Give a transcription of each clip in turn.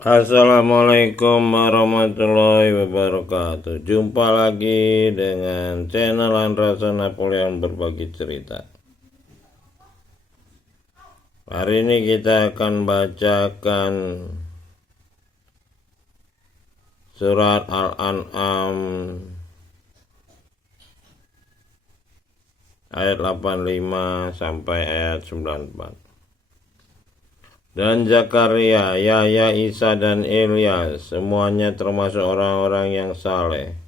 Assalamualaikum warahmatullahi wabarakatuh. Jumpa lagi dengan channel Andrasa Napoleon berbagi cerita. Hari ini kita akan bacakan surat Al-An'am ayat 85 sampai ayat 94. Dan Zakaria, Yahya, Isa, dan Ilyas, semuanya termasuk orang-orang yang saleh.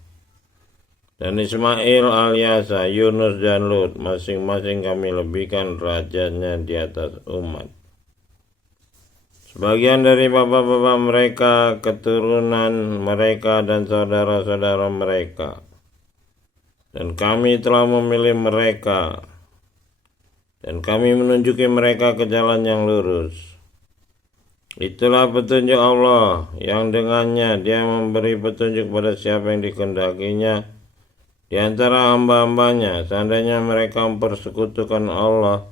Dan Ismail, Al-Yasa, Yunus, dan Lut, masing-masing kami lebihkan derajatnya di atas umat. Sebagian dari bapak-bapak mereka, keturunan mereka, dan saudara-saudara mereka. Dan kami telah memilih mereka, dan kami menunjuki mereka ke jalan yang lurus. Itulah petunjuk Allah yang dengannya Dia memberi petunjuk pada siapa yang dikehendakinya di antara hamba-hambanya. Seandainya mereka mempersekutukan Allah,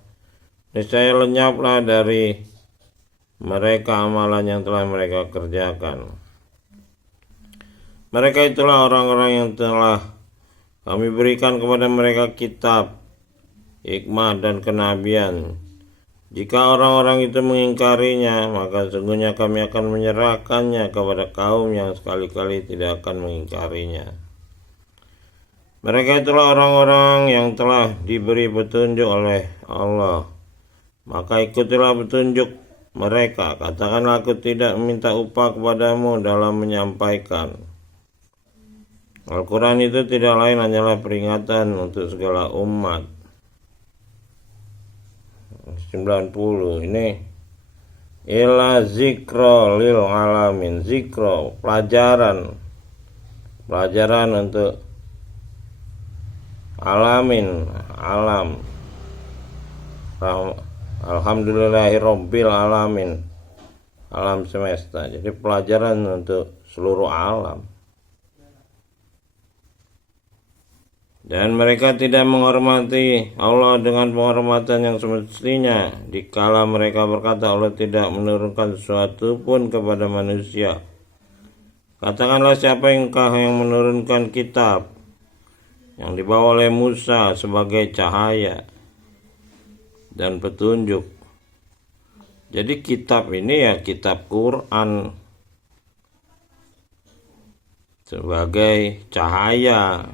niscaya lenyaplah dari mereka amalan yang telah mereka kerjakan. Mereka itulah orang-orang yang telah kami berikan kepada mereka kitab, hikmah, dan kenabian. Jika orang-orang itu mengingkarinya, maka sesungguhnya kami akan menyerahkannya kepada kaum yang sekali-kali tidak akan mengingkarinya. Mereka itulah orang-orang yang telah diberi petunjuk oleh Allah. Maka ikutilah petunjuk mereka. Katakanlah, aku tidak meminta upah kepadamu dalam menyampaikan. Al-Quran itu tidak lain hanyalah peringatan untuk segala umat. 90 ini ila zikro lil alamin. Zikro, pelajaran untuk alamin, alam. Alhamdulillahirabbil alamin, alam semesta. Jadi pelajaran untuk seluruh alam. Dan mereka tidak menghormati Allah dengan penghormatan yang semestinya, dikala mereka berkata Allah tidak menurunkan sesuatu pun kepada manusia. Katakanlah, siapa yang menurunkan kitab yang dibawa oleh Musa sebagai cahaya dan petunjuk. Jadi kitab ini ya kitab Quran sebagai cahaya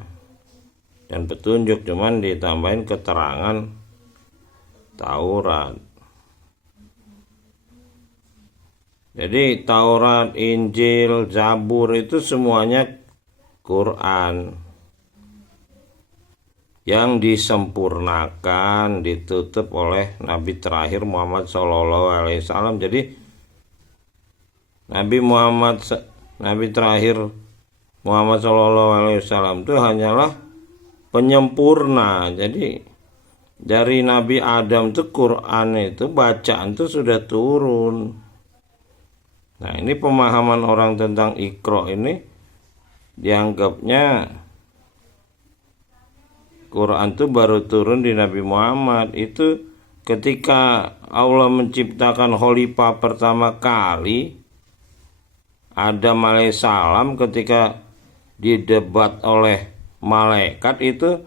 dan petunjuk, cuman ditambahin keterangan Taurat. Jadi Taurat, Injil, Zabur itu semuanya Quran yang disempurnakan, ditutup oleh Nabi terakhir Muhammad SAW. Jadi Nabi terakhir Muhammad SAW itu hanyalah penyempurna. Jadi dari Nabi Adam itu Quran itu bacaan itu sudah turun. Nah, ini pemahaman orang tentang Iqra ini dianggapnya Quran itu baru turun di Nabi Muhammad. Itu ketika Allah menciptakan khalifah pertama kali, Adam alaihissalam, ketika didebat oleh malaikat itu,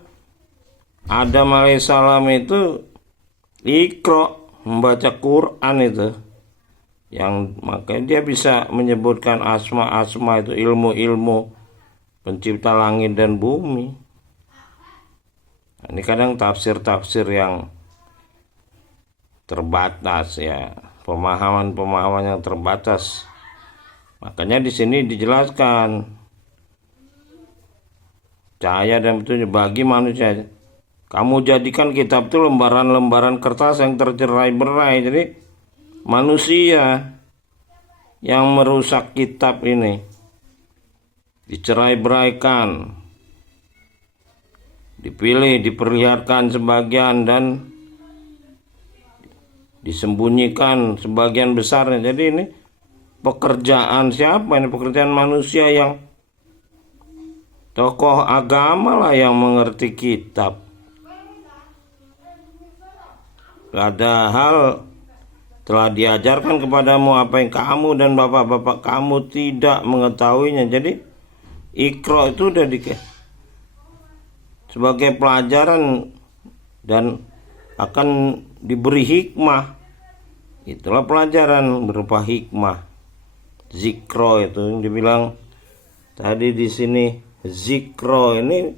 Adam alaihissalam itu Iqra, membaca Quran itu, yang makanya dia bisa menyebutkan asma-asma itu, ilmu-ilmu pencipta langit dan bumi. Ini kadang tafsir-tafsir yang terbatas ya, pemahaman-pemahaman yang terbatas. Makanya di sini dijelaskan cahaya dan petunjuk bagi manusia. Kamu jadikan kitab itu lembaran-lembaran kertas yang tercerai-berai. Jadi manusia yang merusak kitab ini, dicerai-beraikan, dipilih, diperlihatkan sebagian dan disembunyikan sebagian besarnya. Jadi ini pekerjaan siapa? Ini pekerjaan manusia yang tokoh agama lah yang mengerti kitab. Padahal telah diajarkan kepadamu apa yang kamu dan bapak-bapak kamu tidak mengetahuinya. Jadi Iqra itu udah sebagai pelajaran dan akan diberi hikmah. Itulah pelajaran berupa hikmah. Zikro itu yang dibilang tadi di sini. Zikro ini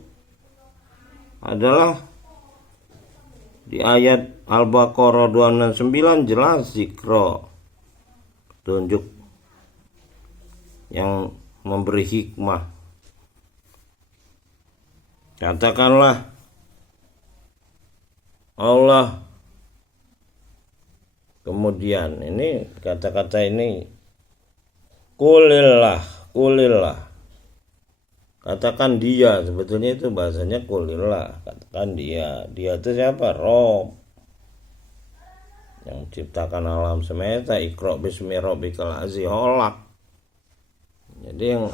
adalah di ayat Al-Baqarah 269 jelas zikro, petunjuk yang memberi hikmah. Katakanlah Allah. Kemudian ini kata-kata ini kulillah. Katakan dia, sebetulnya itu bahasanya kulillah. Katakan dia itu siapa? Rob yang menciptakan alam semesta. Iqra bismi rabbikal ladzi khalaq. Jadi yang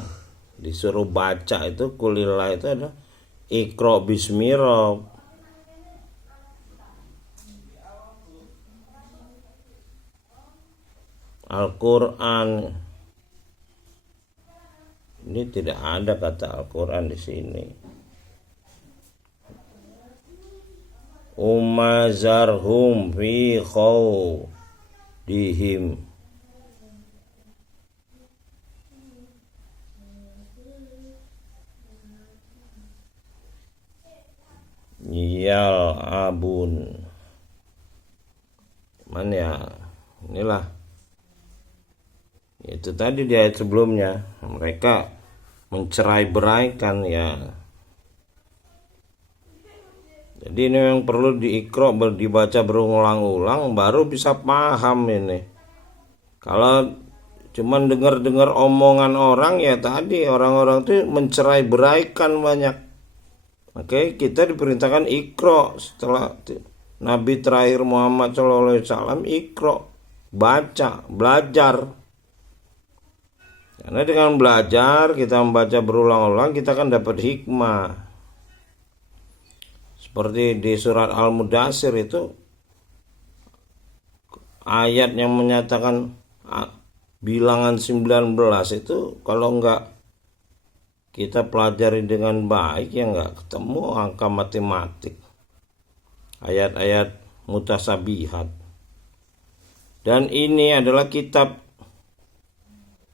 disuruh baca itu kulillah itu adalah Iqra bismi rabb. Al-Quran ini tidak ada kata Al-Quran di sini. Umazarhum fi khawdihim. Yal abun. Mana ya? Inilah. Itu tadi di ayat sebelumnya mereka mencerai-beraikan ya. Jadi ini yang perlu diikro, dibaca berulang-ulang baru bisa paham ini. Kalau cuman dengar-dengar omongan orang ya tadi orang-orang itu mencerai-beraikan banyak. Oke, kita diperintahkan ikro setelah Nabi terakhir Muhammad SAW ikro, baca, belajar. Karena dengan belajar kita membaca berulang-ulang kita akan dapat hikmah. Seperti di surat Al-Mudaththir itu ayat yang menyatakan bilangan 19 itu kalau enggak kita pelajari dengan baik ya enggak ketemu angka matematik. Ayat-ayat mutasabihat. Dan ini adalah kitab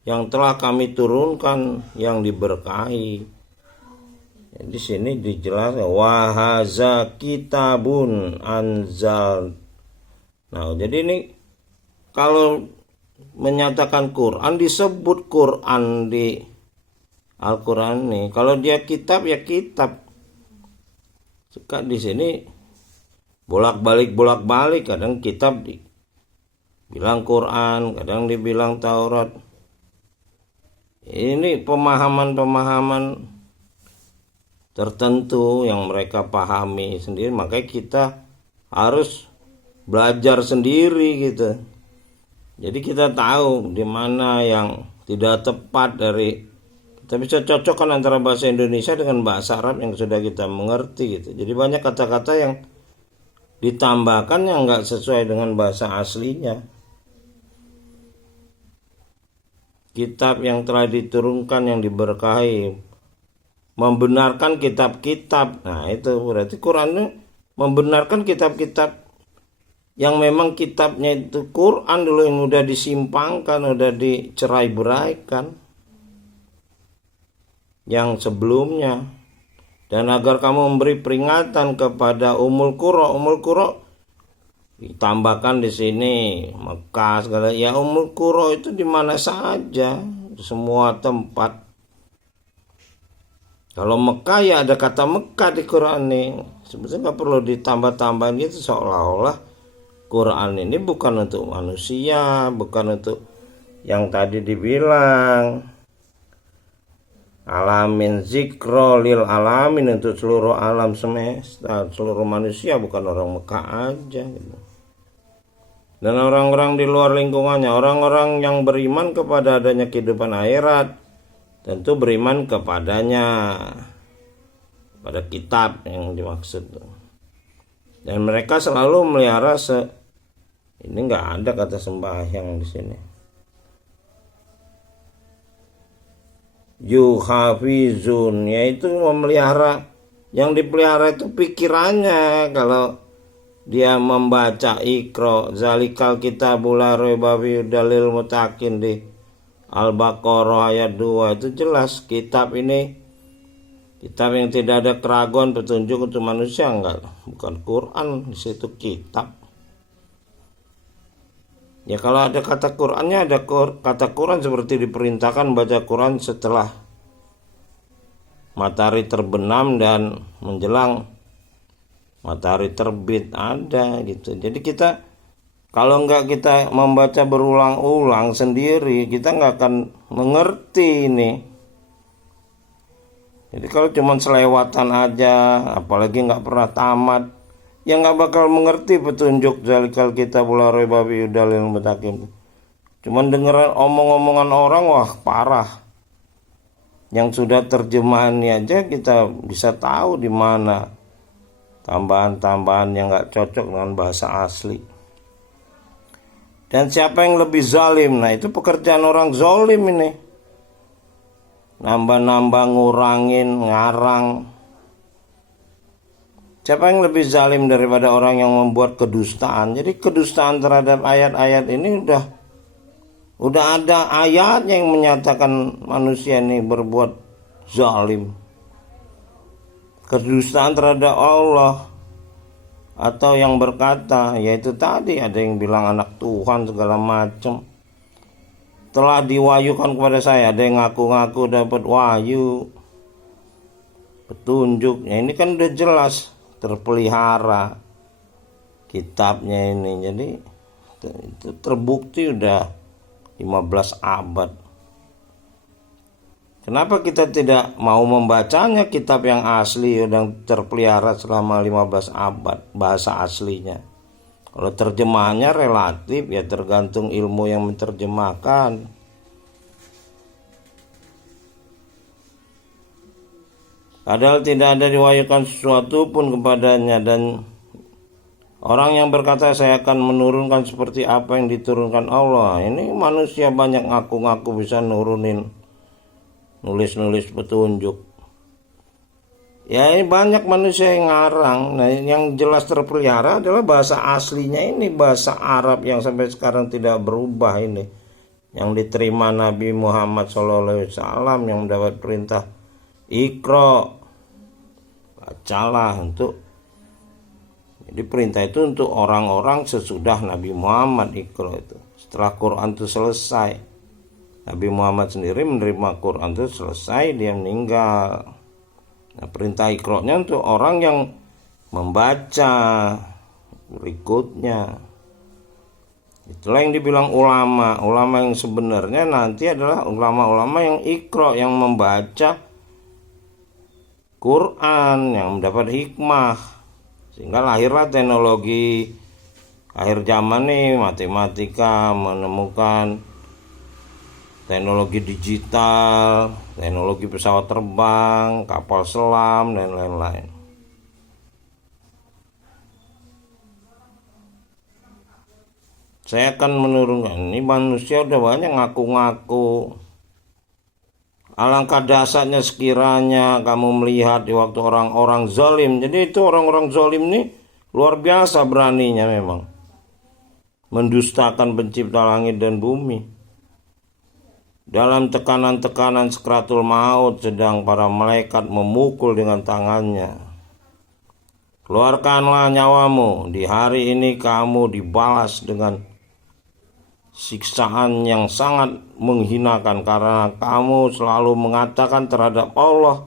yang telah kami turunkan yang diberkahi. Di sini dijelaskan wa haza kitabun anzal. Nah, jadi ini kalau menyatakan Quran disebut Quran di Al-Quran nih. Kalau dia kitab ya kitab. Suka di sini bolak-balik kadang kitab dibilang Quran, kadang dibilang Taurat. Ini pemahaman-pemahaman tertentu yang mereka pahami sendiri, makanya kita harus belajar sendiri gitu. Jadi kita tahu di mana yang tidak tepat dari, kita bisa cocokkan antara bahasa Indonesia dengan bahasa Arab yang sudah kita mengerti gitu. Jadi banyak kata-kata yang ditambahkan yang nggak sesuai dengan bahasa aslinya. Kitab yang telah diturunkan yang diberkahi membenarkan kitab-kitab. Nah itu berarti Quran membenarkan kitab-kitab yang memang kitabnya itu Quran dulu yang udah disimpangkan, udah dicerai-beraikan yang sebelumnya. Dan agar kamu memberi peringatan kepada Ummul Qura. Ummul Qura ditambahkan di sini Mekah segala. Ya Ummul Qura itu di mana saja, semua tempat. Kalau Mekah ya ada kata Mekah di Quran nih. Sebetulnya nggak perlu ditambah-tambahin gitu, seolah-olah Quran ini bukan untuk manusia, bukan untuk yang tadi dibilang alamin zikro lil alamin, untuk seluruh alam semesta, seluruh manusia, bukan orang Mekah aja gitu. Dan orang-orang di luar lingkungannya, orang-orang yang beriman kepada adanya kehidupan akhirat, tentu beriman kepadanya, pada kitab yang dimaksud. Dan mereka selalu melihara Ini nggak ada kata sembahyang di sini. Yuhafizun, yaitu memelihara. Yang dipelihara itu pikirannya. Kalau dia membaca Iqra, zalikal kitabul la raiba fihi dalil mutakin di Al-Baqarah ayat 2, itu jelas kitab ini kitab yang tidak ada keraguan, petunjuk untuk manusia. Enggak, bukan Quran, di situ kitab. Ya kalau ada kata Qurannya, ada kata Quran seperti diperintahkan baca Quran setelah matahari terbenam dan menjelang matahari terbit, ada gitu. Jadi kita kalau enggak kita membaca berulang-ulang sendiri, kita enggak akan mengerti ini. Jadi kalau cuma selewatan aja, apalagi enggak pernah tamat, ya enggak bakal mengerti petunjuk zalikal kitabul la raiba fihi dalil mutakin. Cuman dengeran omong-omongan orang, wah parah. Yang sudah terjemahannya aja kita bisa tahu di mana tambahan-tambahan yang enggak cocok dengan bahasa asli. Dan siapa yang lebih zalim? Nah, itu pekerjaan orang zalim ini. Nambah-nambah, ngurangin, ngarang. Siapa yang lebih zalim daripada orang yang membuat kedustaan? Jadi kedustaan terhadap ayat-ayat ini udah ada ayatnya yang menyatakan manusia ini berbuat zalim. Kedustaan terhadap Allah, atau yang berkata, yaitu tadi ada yang bilang anak Tuhan segala macam. Telah diwahyukan kepada saya, ada yang ngaku-ngaku dapat wahyu, petunjuk. Ya ini kan udah jelas terpelihara kitabnya ini. Jadi itu terbukti udah 15 abad. Kenapa kita tidak mau membacanya kitab yang asli yang terpelihara selama 15 abad bahasa aslinya? Kalau terjemahannya relatif, ya tergantung ilmu yang menerjemahkan. Padahal tidak ada diwahyukan sesuatu pun kepadanya, dan orang yang berkata saya akan menurunkan seperti apa yang diturunkan Allah. Ini manusia banyak ngaku-ngaku bisa nurunin, nulis-nulis petunjuk. Ya ini banyak manusia yang ngarang. Nah yang jelas terpelihara adalah bahasa aslinya ini, bahasa Arab yang sampai sekarang tidak berubah ini, yang diterima Nabi Muhammad SAW, yang mendapat perintah Iqra, bacalah. Jadi perintah itu untuk orang-orang sesudah Nabi Muhammad. Iqra itu setelah Quran itu selesai, Nabi Muhammad sendiri menerima Quran itu selesai, dia meninggal. Nah, perintah Iqra-nya untuk orang yang membaca berikutnya. Itulah yang dibilang ulama. Ulama yang sebenarnya nanti adalah ulama-ulama yang Iqra, yang membaca Quran, yang mendapat hikmah. Sehingga lahirlah teknologi akhir zaman nih, matematika, menemukan teknologi digital, teknologi pesawat terbang, kapal selam, dan lain-lain. Saya akan menurunkan. Ini manusia udah banyak ngaku-ngaku. Alangkah dahsyatnya sekiranya kamu melihat di waktu orang-orang zalim. Jadi itu orang-orang zalim ini luar biasa beraninya memang. Mendustakan pencipta langit dan bumi. Dalam tekanan-tekanan sakratul maut, sedang para malaikat memukul dengan tangannya. Keluarkanlah nyawamu, di hari ini kamu dibalas dengan siksaan yang sangat menghinakan, karena kamu selalu mengatakan terhadap Allah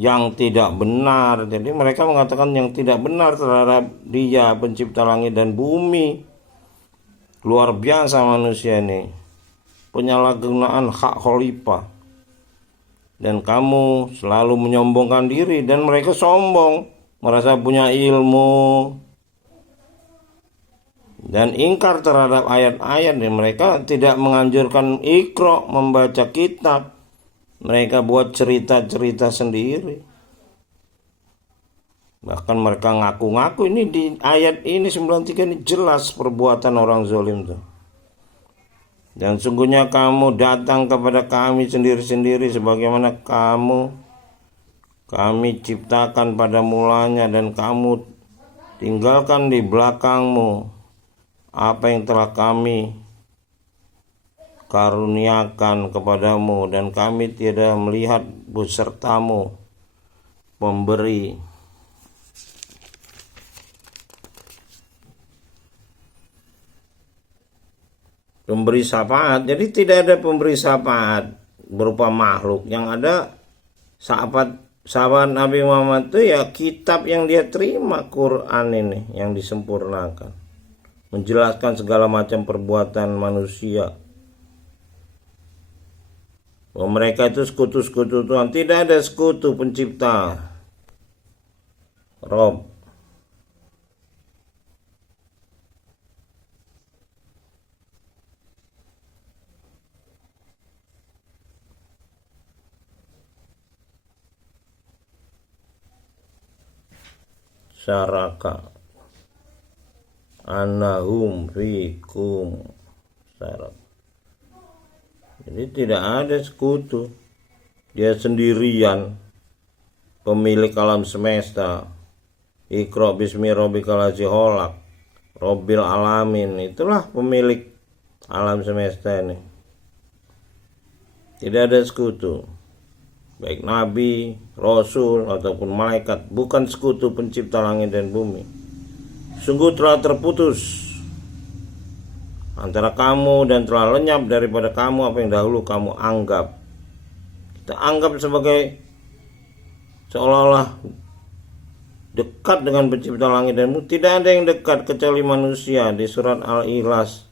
yang tidak benar. Jadi mereka mengatakan yang tidak benar terhadap Dia, pencipta langit dan bumi. Luar biasa manusia ini, penyalahgunaan hak khalifah. Dan kamu selalu menyombongkan diri, dan mereka sombong, merasa punya ilmu dan ingkar terhadap ayat-ayat. Dan mereka tidak menganjurkan Iqra, membaca kitab. Mereka buat cerita-cerita sendiri. Bahkan mereka ngaku-ngaku, ini di ayat ini 93 ini jelas perbuatan orang zalim tuh. Dan sungguhnya kamu datang kepada kami sendiri-sendiri sebagaimana kami ciptakan pada mulanya, dan kamu tinggalkan di belakangmu apa yang telah kami karuniakan kepadamu, dan kami tidak melihat besertamu pemberi. Pemberi syafaat. Jadi tidak ada pemberi syafaat berupa makhluk. Yang ada sahabat Nabi Muhammad itu ya kitab yang dia terima, Quran ini yang disempurnakan, menjelaskan segala macam perbuatan manusia. Bahwa mereka itu sekutu-sekutu Tuhan. Tidak ada sekutu pencipta, Rob. Syaraka anahum fikum syarak. Jadi tidak ada sekutu. Dia sendirian, pemilik alam semesta. Iqra bismi rabbikal ladzi khalaq, Rabbil alamin. Itulah pemilik alam semesta ini. Tidak ada sekutu, baik nabi, rasul ataupun malaikat, bukan sekutu pencipta langit dan bumi. Sungguh telah terputus antara kamu dan telah lenyap daripada kamu apa yang dahulu kamu anggap. Kita anggap sebagai seolah-olah dekat dengan pencipta langit dan bumi. Tidak ada yang dekat kecuali manusia. Di surat Al-Ikhlas,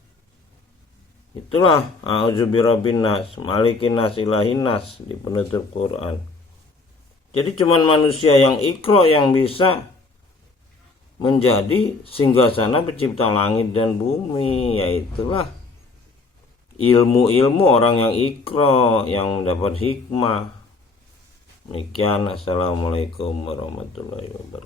itulah a'udzubirabbin nas, malikin nas, ilahin nas di penutup Quran. Jadi cuman manusia yang ikhra yang bisa menjadi singgasana pencipta langit dan bumi. Yaitulah ilmu-ilmu orang yang ikhra, yang mendapat hikmah. Demikian, assalamualaikum warahmatullahi wabarakatuh.